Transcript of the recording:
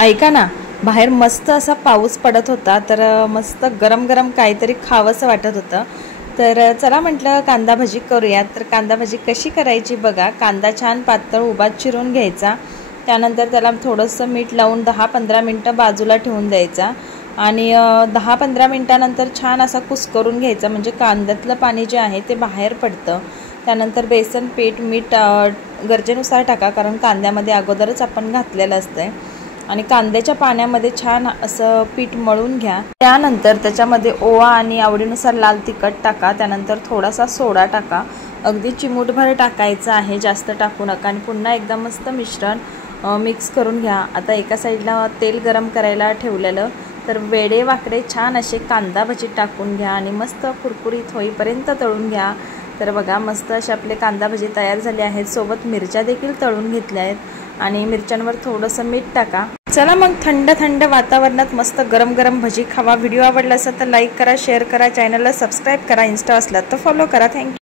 ऐका ना, बाहेर मस्त असा पाऊस पडत होता, तर मस्त गरम गरम काहीतरी खावंसं वाटत होतं. तर चला म्हटलं कांदा भजी करूयात. तर कांदा भजी कशी करायची बघा. कांदा छान पातळ उभा चिरून घ्यायचा, त्यानंतर त्याला थोडंसं मीठ लावून 10-15 मिनटं बाजूला ठेवून द्यायचा आणि 10-15 मिनटानंतर छान असा कुस्करून घ्यायचा, म्हणजे कांद्यातलं पाणी जे आहे ते बाहेर पडतं. त्यानंतर बेसन पीठ मीठ गरजेनुसार टाका, कारण कांद्यामध्ये अगोदरच आपण घातलेलं असतंय. आणि कांद्याच्या पाण्यामध्ये छान असं पीठ मळून घ्या. त्यानंतर त्याच्यामध्ये ओवा आणि आवडीनुसार लाल तिखट टाका. त्यानंतर थोडासा सोडा टाका, अगदी चिमूटभर टाकायचं आहे, जास्त टाकू नका. आणि पुन्हा एकदा मस्त मिश्रण मिक्स करून घ्या. आता एका साईडला तेल गरम करायला ठेवलेलं, तर वेडे वाकडे छान असे कांदा भजी टाकून घ्या आणि मस्त कुरकुरीत होईपर्यंत तळून घ्या. तर बघा मस्त असे आपले कांदा भजी तयार झाले आहेत. सोबत मिरच्या देखील तळून घेतल्या आहेत आणि मिरच्यांवर थोडंसं मीठ टाका. चला मग थंड थंड वातावरणात मस्त गरम गरम भजी खावा. व्हिडिओ आवडला असेल तर लाईक करा, शेअर करा, चॅनलला सबस्क्राईब करा, इन्स्टा असला तर फॉलो करा. थँक्यू.